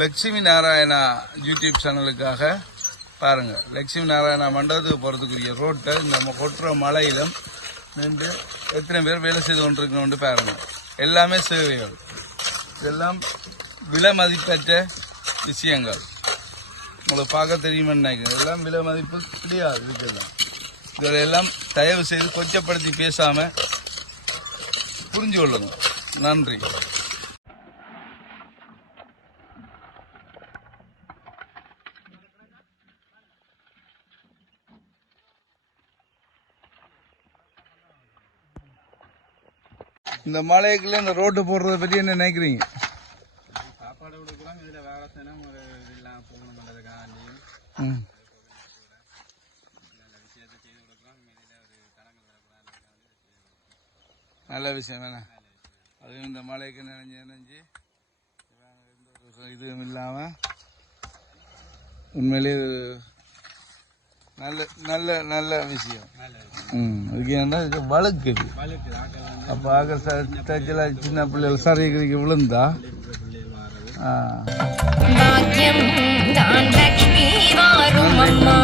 Lakshmi Narayana YouTube சேனலுக்காக பாருங்க. லட்சுமி நாராயணா மண்டபத்துக்கு போறதுக்குரிய ரோட்டை நம்ம கொட்டுற மழையிலும் நின்று எத்தனை பேர் வேலை செய்து கொண்டிருக்கணும்னு பாருங்க. எல்லாமே சேவைகள், இதெல்லாம் விலை மதிப்பற்ற விஷயங்கள். உங்களுக்கு பார்க்க தெரியுமென்னு நினைக்கிறேன். இதெல்லாம் விலை மதிப்பு கிடையாது. இதுக்கெல்லாம் இதெல்லாம் தயவு செய்து கொச்சப்படுத்தி பேசாம புரிஞ்சு கொள்ளுங்க. நன்றி. இந்த மலைக்குள்ள இந்த ரோட்டு போடுறத பற்றி என்ன நினைக்கிறீங்க? சாப்பாடு கொடுக்கலாம், இதில் வேலை செய்யணும், ஒரு இதெல்லாம் பூர்ணம் பண்ணுறதுக்காண்டியும் நல்ல விஷயத்தை செய்து கொடுக்கலாம். இதில் ஒரு தடங்கள் வரக்கூடாது. நல்ல விஷயம் தானே. அதுவும் இந்த மலைக்கு நினைஞ்சு இதுவும் இல்லாமல் உண்மையிலே நல்ல நல்ல நல்ல விஷயம். இதுக்கு ஏன்னா இது வழுக்குது. அப்போ சின்ன பிள்ளைகள் சரிக்கு விழுந்தா பாக்கியம் தான் லக்ஷ்மி வாரும் அம்மா.